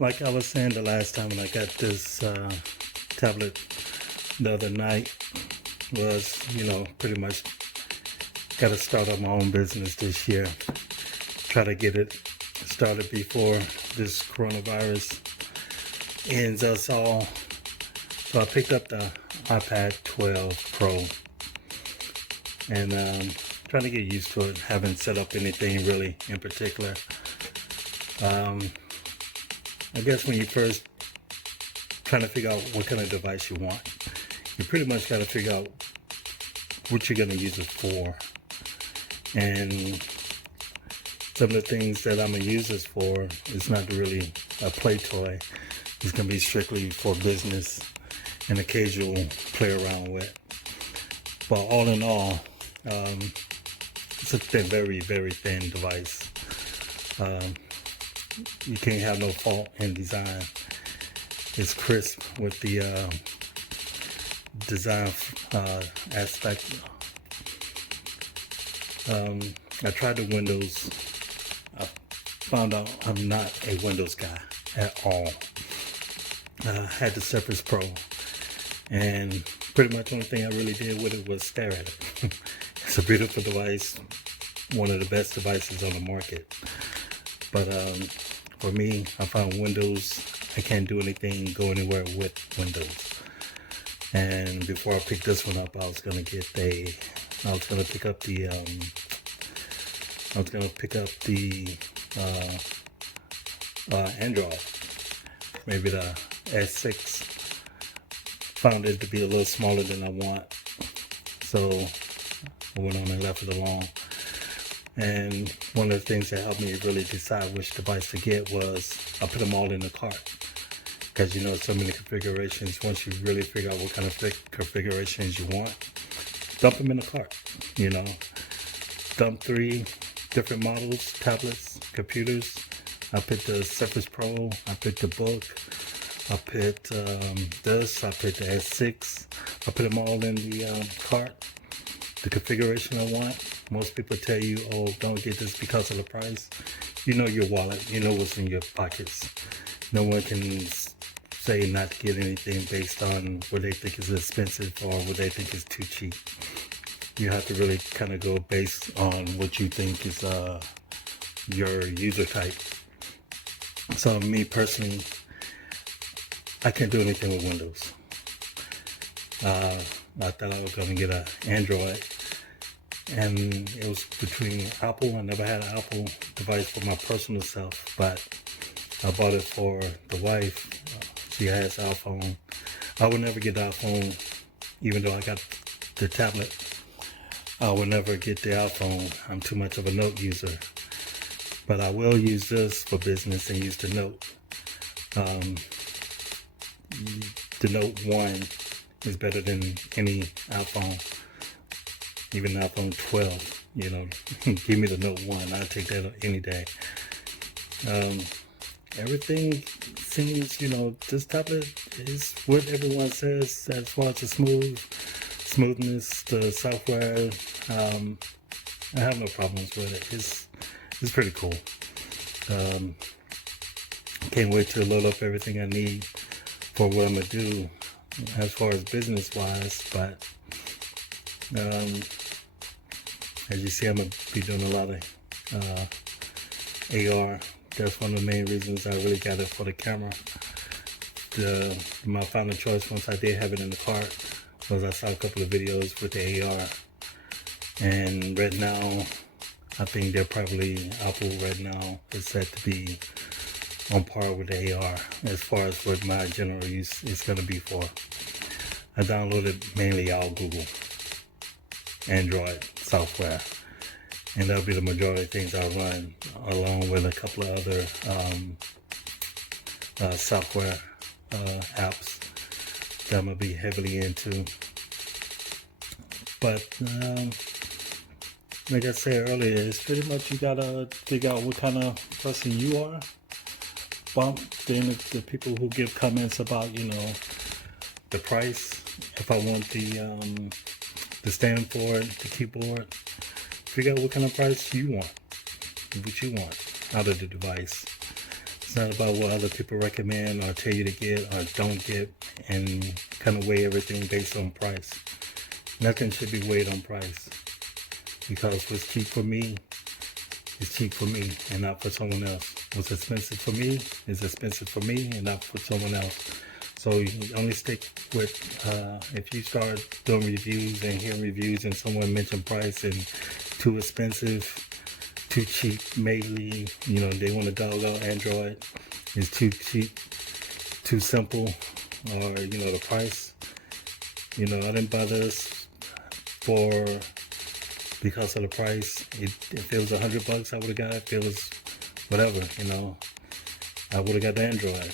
Like I was saying the last time when I got this tablet the other night, was, pretty much got to start up my own business this year. Try to get it started before this coronavirus ends us all. So I picked up the iPad 12 Pro and trying to get used to it. Haven't set up anything really in particular. I guess when you first trying to figure out what kind of device you want, you pretty much got to figure out what you're going to use it for. And some of the things that I'm going to use this for is not really a play toy. It's going to be strictly for business and occasional play around with. But all in all, it's a very, very thin device. You can't have no fault in design. It's crisp with the design aspect. I tried the Windows. I found out I'm not a Windows guy at all. I had the Surface Pro, and pretty much the only thing I really did with it was stare at it. It's a beautiful device, one of the best devices on the market. But for me, I found Windows, I can't do anything, go anywhere with Windows. And before I picked this one up, I was gonna pick up the Android, maybe the S6. Found it to be a little smaller than I want, so I went on and left it alone. And one of the things that helped me really decide which device to get was I put them all in the cart, because so many configurations. Once you really figure out what kind of configurations you want, dump them in the cart. Dump 3 different models, tablets, computers. I picked the Surface Pro, I picked the Book, I picked this, I picked the S6. I put them all in the cart. The configuration I want. Most people tell you, oh, don't get this because of the price. You know your wallet, you know what's in your pockets. No one can say not to get anything based on what they think is expensive or what they think is too cheap. You have to really kind of go based on what you think is your user type. So me personally, I can't do anything with Windows. I thought I was going to get an Android, and it was between Apple. I never had an Apple device for my personal self, but I bought it for the wife. She has iPhone. I would never get the iPhone, even though I got the tablet. I would never get the iPhone. I'm too much of a Note user. But I will use this for business and use the Note. The Note 1 is better than any iPhone, even the iPhone 12. Give me the Note 1. I'll take that any day. Everything seems, this tablet is what everyone says as far as the smoothness, the software. I have no problems with it. It's pretty cool. Can't wait to load up everything I need for what I'm gonna do as far as business wise. But as you see, I'm gonna be doing a lot of AR. That's one of the main reasons I really got it for the camera. My final choice, once I did have it in the cart, was I saw a couple of videos with the AR, and right now I think Apple right now is set to be on par with the AR as far as what my general use is going to be for. I downloaded mainly all Google Android software, and that'll be the majority of things I run, along with a couple of other software apps that I'm going to be heavily into. But like I said earlier, it's pretty much you gotta figure out what kind of person you are. Bump then the people who give comments about the price. If I want the stand for it, the keyboard, figure out what kind of price you want, what you want out of the device. It's not about what other people recommend or tell you to get or don't get, and kind of weigh everything based on price. Nothing should be weighed on price, because what's cheap for me is cheap for me and not for someone else. What's expensive for me is expensive for me and not for someone else. So you only stick with, if you start doing reviews and hearing reviews and someone mention price and too expensive, too cheap, maybe, they want to dog out Android, it's too cheap, too simple, or, the price, I didn't buy this because of the price. If it was $100, I would have got it. If it was whatever, I would have got the Android.